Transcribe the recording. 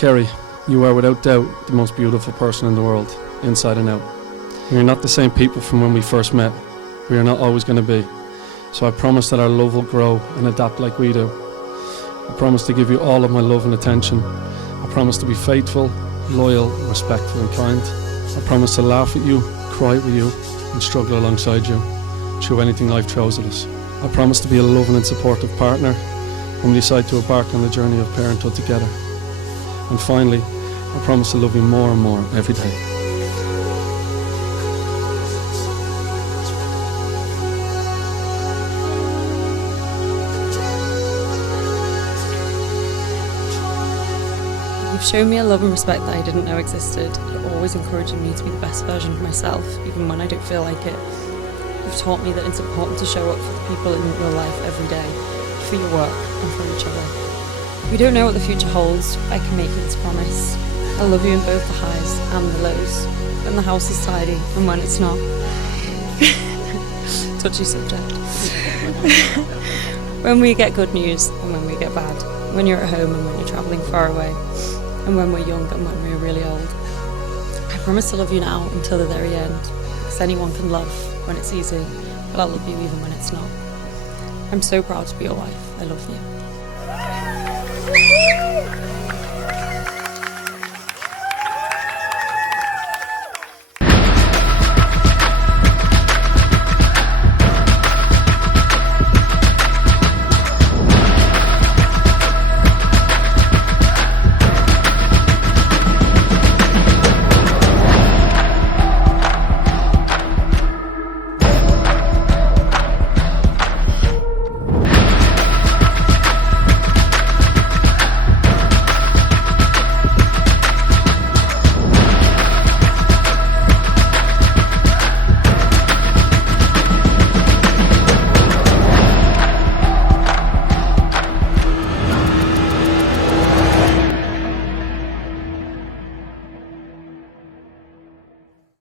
Kerry, you are without doubt the most beautiful person in the world, inside and out. We are not the same people from when we first met. We are not always going to be. So I promise that our love will grow and adapt like we do. I promise to give you all of my love and attention. I promise to be faithful, loyal, respectful and kind. I promise to laugh at you, cry with you and struggle alongside you through anything life throws at us. I promise to be a loving and supportive partner when we decide to embark on the journey of parenthood together. And finally, I promise to love you more and more every day. You've shown me a love and respect that I didn't know existed. You're always encouraging me to be the best version of myself, even when I don't feel like it. You've taught me that it's important to show up for the people in your life every day, for your work and for each other. We don't know what the future holds, but I can make you this promise. I love you in both the highs and the lows, when the house is tidy and when it's not. Touchy subject. When we get good news and when we get bad, when you're at home and when you're travelling far away, and when we're young and when we're really old. I promise to love you now until the very end, because anyone can love when it's easy, but I'll love you even when it's not. I'm so proud to be your wife. I love you.